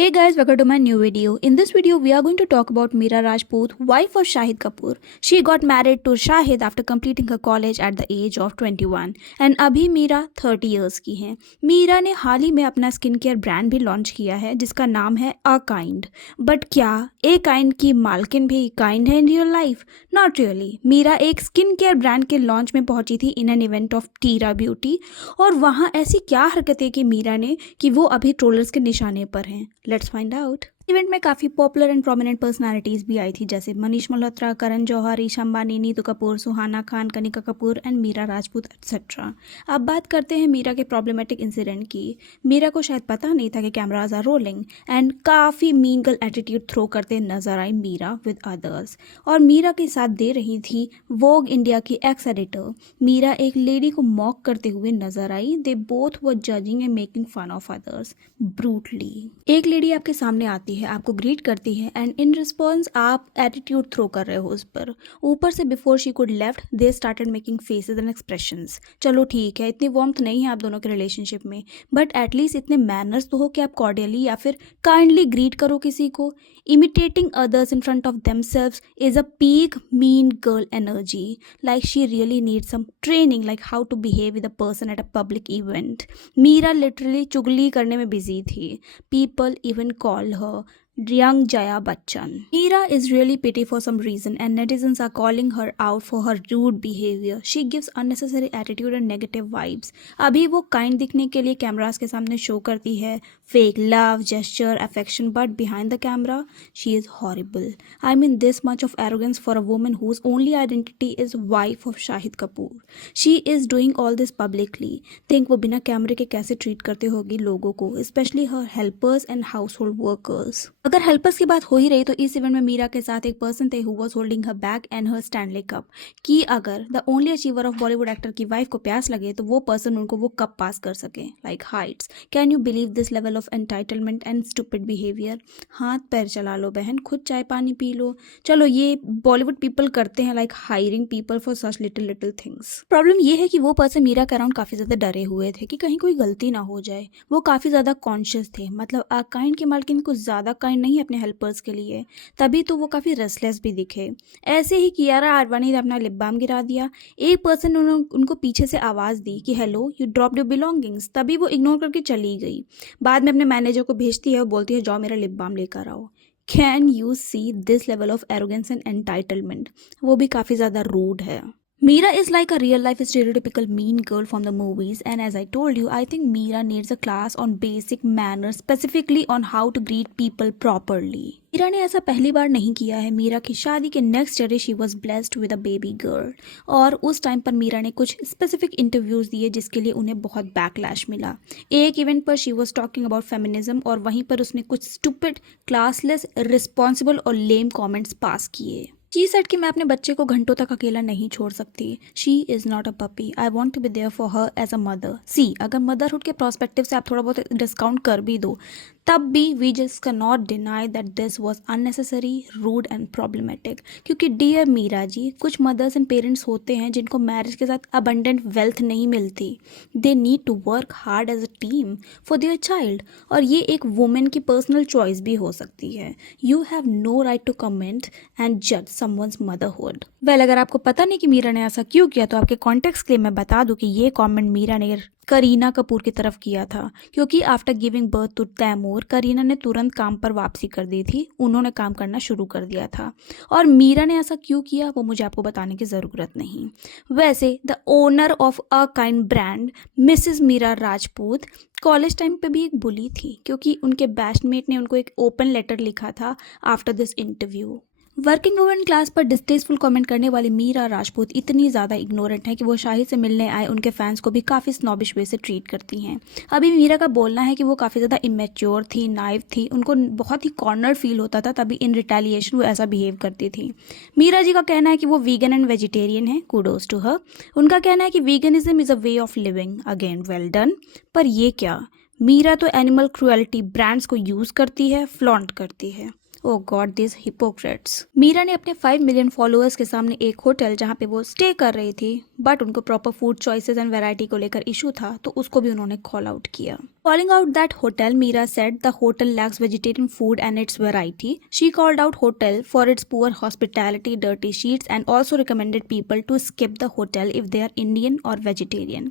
Hey guys, welcome to my new video. In this video, we are going to talk about Meera Rajput, wife of Shahid Kapoor. She got married to Shahid after completing her college at the age of 21 and अभी Meera 30 years की हैं. मीरा ने हाल ही में अपना skin care brand भी launch किया है जिसका नाम है अ काइंड. बट क्या ए काइंड की मालकिन भी काइंड है in real life? Not really. Meera एक स्किन केयर ब्रांड के लॉन्च में पहुंची थी in an event of Tira beauty और वहाँ ऐसी क्या हरकतें की मीरा ने कि वो अभी ट्रोलर्स के निशाने पर हैं. Let's find out. इवेंट में काफ़ी पॉपुलर एंड प्रोमिनेंट पर्सनालिटीज़ भी आई थी जैसे मनीष मल्होत्रा, करण जौहर, ईशा अंबानी, नीतू कपूर, सुहाना खान, कनिका कपूर एंड मीरा राजपूत एक्सेट्रा. अब बात करते हैं मीरा के प्रॉब्लमेटिक इंसिडेंट की. मीरा को शायद पता नहीं था कि कैमराज आर रोलिंग एंड काफ़ी मीन गर्ल एटीट्यूड थ्रो करते नजर आई मीरा विद अदर्स. और मीरा के साथ दे रही थी वोग इंडिया की एक्स एडिटर. मीरा एक लेडी को मॉक करते हुए नजर आई. They both were judging and making fun of others brutally. एक लेडी आपके सामने आती है, आपको ग्रीट करती है एंड इन रिस्पॉन्स आप एटीट्यूड थ्रो कर रहे हो उस पर. ऊपर से before she could left they started making faces and expressions. चलो ठीक है, इतनी वार्मथ नहीं है आप दोनों के रिलेशनशिप में, बट एटलीस्ट इतने मैनर्स तो हो कि आप कॉर्डियली या फिर काइंडली ग्रीट करो किसी को. Imitating others in front of themselves is a peak mean girl energy. Like she really need some training like how to behave with a person at a public event. Meera literally चुगली करने में busy थी. People even call her young Jaya Bachchan. Meera is really pity for some reason and netizens are calling her out for her rude behavior. She gives unnecessary attitude and negative vibes. अभी वो kind दिखने के लिए cameras के सामने show करती है fake love, gesture, affection, but behind the camera she is horrible. I mean this much of arrogance for a woman whose only identity is wife of Shahid Kapoor. She is doing all this publicly. Think वो बिना कैमरे के कैसे treat करते होगी लोगों को, especially her helpers and household workers. अगर हेल्पर्स की बात हो ही रही तो इस इवेंट में मीरा के साथ एक पर्सन थे who was holding her bag and her Stanley cup कि अगर the only achiever of Bollywood actor की वाइफ को प्यास लगे तो वो पर्सन उनको वो कप पास कर सके. Like Heights. Can you believe this level of entitlement and stupid behaviour? हाथ पैर चला लो बहन, खुद चाय पानी पी लो. चलो ये बॉलीवुड पीपल करते हैं, like hiring people for such little little things. Problem ये है कि वो पर्सन मीरा के अराउंड काफ़ी ज़्यादा डरे हुए थे कि कहीं कोई गलती ना हो जाए. वो काफ़ी ज़्यादा कॉन्शियस थे. मतलब काइंड की मालकिन कुछ ज़्यादा काइंड नहीं अपने हेल्पर्स के लिए, तभी तो वो काफ़ी रेस्टलेस भी दिखे. ऐसे ही कियारा आडवाणी ने अपना लिप बाम गिरा दिया. एक पर्सन ने उनको पीछे से आवाज़ दी कि hello you dropped your belongings, तभी वो इग्नोर करके चली गई. बाद में अपने मैनेजर को भेजती है और बोलती है जाओ मेरा लिप बाम लेकर आओ. Can you see this level of arrogance and entitlement? वो भी काफ़ी ज़्यादा रूड है. Meera is like a real life stereotypical mean girl from the movies, and as I told you, I think Meera needs a class on basic manners, specifically on how to greet people properly. Meera ने ऐसा पहली बार नहीं किया है. मीरा की शादी के next year she was blessed with a baby girl और उस टाइम पर मीरा ने कुछ स्पेसिफिक इंटरव्यूज़ दिए जिसके लिए उन्हें बहुत बैकलैश मिला. एक इवेंट पर she was talking about feminism और वहीं पर उसने कुछ स्टूपिड, क्लासलेस, रिस्पॉन्सिबल और लेम कॉमेंट्स पास किए. शी सेड कि मैं अपने बच्चे को घंटों तक अकेला नहीं छोड़ सकती. She is not a puppy. I want to be there for her as a mother. See अगर मदरहुड के प्रोस्पेक्टिव से आप थोड़ा बहुत डिस्काउंट कर भी दो तब भी we just can not deny that this was unnecessary, rude and problematic. क्योंकि डियर मीरा जी, कुछ मदर्स एंड पेरेंट्स होते हैं जिनको मैरिज के साथ अबंडेंट वेल्थ नहीं मिलती. They need to work hard as a team for their child. और ये एक वुमेन की पर्सनल चॉइस भी हो सकती है. You have no right to comment and जज समवंस मदरहुड. वेल, अगर आपको पता नहीं कि मीरा ने ऐसा क्यों किया तो आपके कॉन्टेक्स्ट के लिए मैं बता दूं कि ये कमेंट मीरा ने करीना कपूर की तरफ किया था. क्योंकि after giving birth to Taimur, Kareena ने तुरंत काम पर वापसी कर दी थी. उन्होंने काम करना शुरू कर दिया था और मीरा ने ऐसा क्यों किया वो मुझे आपको बताने की ज़रूरत नहीं. वैसे the owner of a kind brand Mrs Meera Rajput college time पे भी एक बुली थी क्योंकि उनके बैचमेट ने उनको एक ओपन लेटर लिखा था after this interview. Working women class पर डिस्टेसफुल कमेंट करने वाली मीरा राजपूत इतनी ज़्यादा इग्नोरेंट है कि वो शाहिद से मिलने आए उनके फैंस को भी काफ़ी स्नॉबिश वे से ट्रीट करती हैं. अभी मीरा का बोलना है कि वो काफ़ी ज़्यादा इमेच्योर थी, नाइव थी, उनको बहुत ही कॉर्नर फील होता था, तभी इन रिटेलिएशन वो ऐसा बिहेव करती थी. मीरा जी का कहना है कि वो वीगन एंड वेजिटेरियन है. Kudos to her. उनका कहना है कि veganism is a way of living. Again well done. पर ये क्या, मीरा तो एनिमल क्रुएलिटी ब्रांड्स को यूज़ करती है, फ्लॉन्ट करती है. Oh god this hypocrites. Meera ने अपने 5 मिलियन फॉलोअर्स के सामने एक होटल जहाँ पे वो स्टे कर रही थी बट उनको proper food choices and variety को लेकर इशू था तो उसको भी उन्होंने कॉल आउट किया। Calling out that hotel, Meera said the hotel lacks vegetarian food and its variety. She called out hotel for its poor hospitality, dirty sheets and also recommended people to skip the hotel if they are Indian or vegetarian.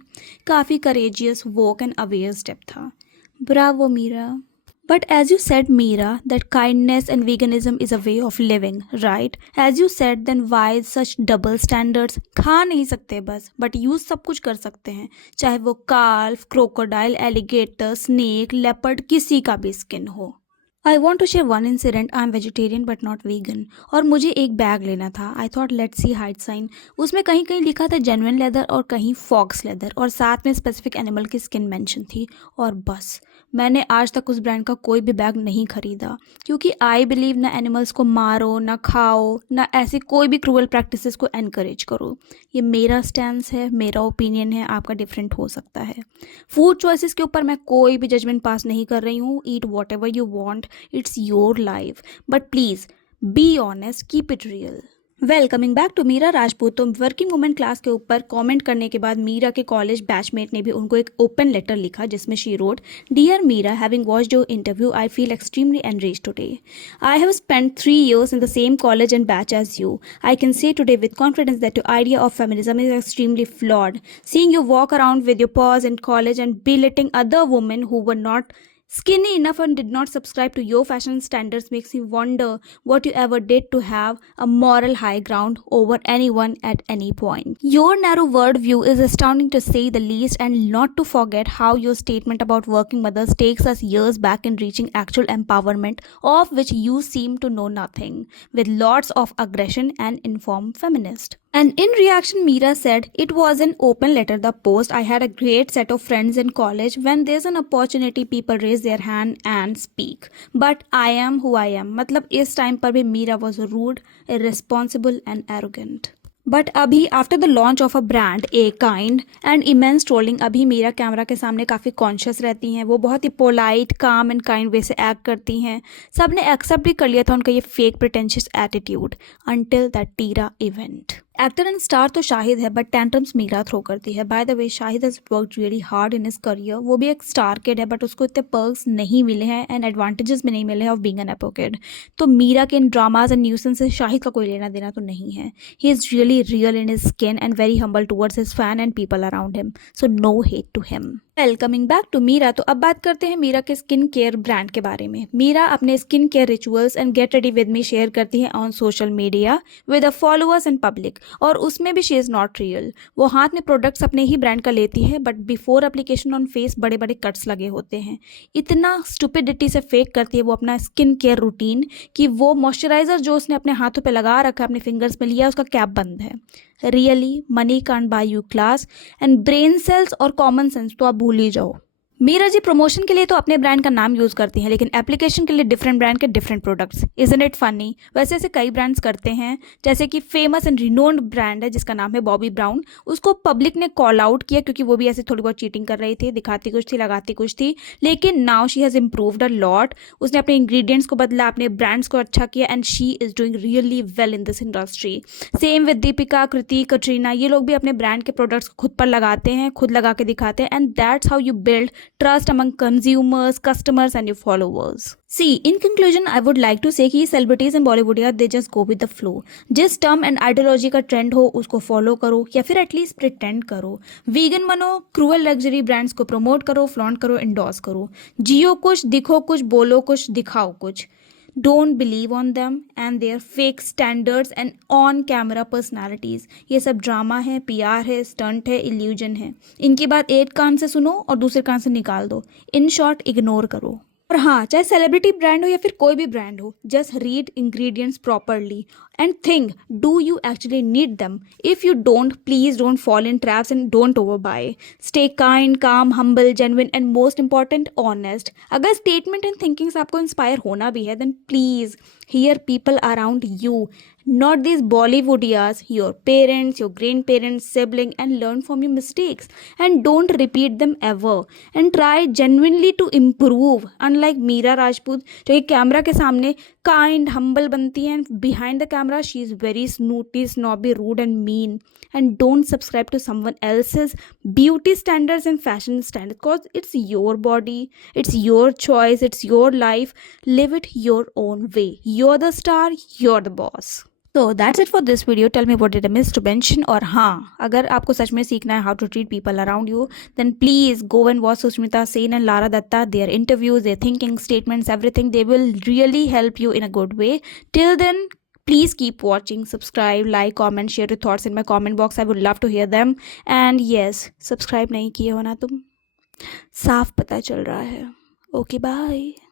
काफी courageous, woke and aware step था। Bravo Meera. But as you said, Meera, that kindness and veganism is a way of living, right? As you said, then why such double standards? खा नहीं सकते बस, but use सब कुछ कर सकते हैं, चाहे वो calf, crocodile, alligator, snake, leopard, किसी का भी स्किन हो। I want to share one incident. I am vegetarian but not vegan और मुझे एक बैग लेना था। I thought let's see Hidesign. उसमें कहीं कहीं लिखा था जेन्युइन लेदर और कहीं फॉक्स लेदर और साथ में स्पेसिफिक एनिमल की स्किन मेंशन थी और बस। मैंने आज तक उस ब्रांड का कोई भी बैग नहीं खरीदा क्योंकि आई बिलीव ना एनिमल्स को मारो, ना खाओ, ना ऐसी कोई भी क्रूअल प्रैक्टिसेस को एनकरेज करो। ये मेरा स्टैंस है, मेरा ओपिनियन है, आपका डिफरेंट हो सकता है। फूड चॉइसेस के ऊपर मैं कोई भी जजमेंट पास नहीं कर रही हूँ। Eat whatever you want, it's your life, but please be honest, keep it real. Well, coming back to Meera Rajput, तो वर्किंग वुमेन क्लास के ऊपर कमेंट करने के बाद मीरा के कॉलेज बैचमेट ने भी उनको एक ओपन लेटर लिखा जिसमें she wrote, dear Meera, having watched your interview I feel extremely enriched today. I have spent 3 years in the same college and batch as you. I can say today with confidence that your idea of feminism is extremely flawed. Seeing you walk around with your paws in college and belittling other women who were not skinny enough and did not subscribe to your fashion standards makes me wonder what you ever did to have a moral high ground over anyone at any point. Your narrow worldview is astounding to say the least, and not to forget how your statement about working mothers takes us years back in reaching actual empowerment, of which you seem to know nothing, with lots of aggression and informed feminist. And in reaction, Meera said, it was an open letter, the post. I had a great set of friends in college. When there's an opportunity, people raise their hand and speak. But I am who I am. मतलब इस time पर भी Meera was rude, irresponsible and arrogant. But अभी after the launch of a brand A kind and immense trolling, अभी Mira camera के सामने काफ़ी conscious रहती हैं। वो बहुत ही पोलाइट, काम एंड काइंड वे से एक्ट करती हैं। सब ने एक्सेप्ट भी कर लिया था उनका ये fake pretentious attitude until that टीरा event. Actor and star तो शाहिद है बट टेंट्रम्स मीरा थ्रो करती है। By the way, Shahid has worked really hard in his career. वो भी एक स्टार किड है बट उसको इतने पर्क्स नहीं मिले हैं एंड एडवांटेजेस भी नहीं मिले हैं of being an apo kid. तो मीरा के इन ड्रामाज एंड न्यूसेंस से शाहिद का कोई लेना देना तो नहीं है। He is really real in his skin and very humble towards his fan and people around him, so no hate to him. Well, coming back to Meera, तो अब बात करते हैं मीरा के स्किन केयर ब्रांड के बारे में। मीरा अपने skin care rituals and get ready with me share करती है on social media with a followers and public, और उसमें भी शी इज़ नॉट रियल। वो हाथ में प्रोडक्ट्स अपने ही ब्रांड का लेती है but before application on face बड़े बड़े कट्स लगे होते हैं। इतना स्टुपिडिटी से फेक करती है वो अपना स्किन केयर रूटीन कि वो मॉइस्चराइजर जो उसने अपने हाथों पे लगा रखा है, अपने फिंगर्स में लिया, उसका कैप बंद है। Really money can't buy you class and brain cells और कॉमन सेंस तो आप भूल ही जाओ। मीरा जी प्रमोशन के लिए तो अपने ब्रांड का नाम यूज़ करती हैं लेकिन एप्लीकेशन के लिए डिफरेंट ब्रांड के different products. Isn't it funny? वैसे ऐसे कई ब्रांड्स करते हैं, जैसे कि फेमस एंड रिनोन्ड ब्रांड है जिसका नाम है बॉबी ब्राउन। उसको पब्लिक ने कॉल आउट किया क्योंकि वो भी ऐसे थोड़ी बहुत चीटिंग कर रही थी, दिखाती कुछ थी लगाती कुछ थी, लेकिन now she has improved a lot. उसने अपने इंग्रेडिएंट्स को बदला, अपने ब्रांड्स को अच्छा किया and she is doing really well in this industry. Same with Deepika, Kriti, Katrina, ये लोग भी अपने ब्रांड के प्रोडक्ट्स को खुद पर लगाते हैं, खुद लगा के दिखाते हैं, and that's how you build trust among consumers, customers and your followers. See, in conclusion, I would like to say कि celebrities in Bollywood यार they just go with the flow. जिस टर्म एंड आइडियोलॉजी का trend हो उसको follow करो या फिर at least pretend करो। वीगन बनो, क्रूअल लग्जरी ब्रांड्स को प्रमोट करो, फ्लॉन्ट करो, इंडोर्स करो। जियो कुछ, दिखो कुछ, बोलो कुछ, दिखाओ कुछ। Don't believe on them and their fake standards and on camera personalities. ये सब ड्रामा है, PR है, स्टंट है, इल्यूजन है। इनकी बात एक कान से सुनो और दूसरे कान से निकाल दो। इन शॉर्ट इग्नोर करो। और हाँ, चाहे सेलिब्रिटी ब्रांड हो या फिर कोई भी ब्रांड हो, just read ingredients properly and think, do you actually need them? If you don't, please don't fall in traps and don't over buy. Stay kind, calm, humble, genuine and most important honest. अगर statement and thinkings आपको inspire होना भी है then please hear people around you, not these Bollywoodias, your parents, your grandparents, sibling, and learn from your mistakes and don't repeat them ever and try genuinely to improve. Unlike Meera Rajput जो ये camera के सामने kind humble बनती हैं, and behind the camera she is very snooty, snobby, rude and mean. And don't subscribe to someone else's beauty standards and fashion standards, because it's your body, it's your choice, it's your life. Live it your own way. You're the star, you're the boss. So that's it for this video. Tell me what did I miss to mention. और हाँ, अगर आपको सच में सीखना है how to treat people around you, then please go and watch Sushmita Sen and Lara Datta, their interviews, their thinking statements, everything. They will really help you in a good way. Till then, please keep watching, subscribe, like, comment, share your thoughts in my comment box. I would love to hear them. And yes, subscribe नहीं किए हो ना तुम, साफ पता चल रहा है. Okay, bye.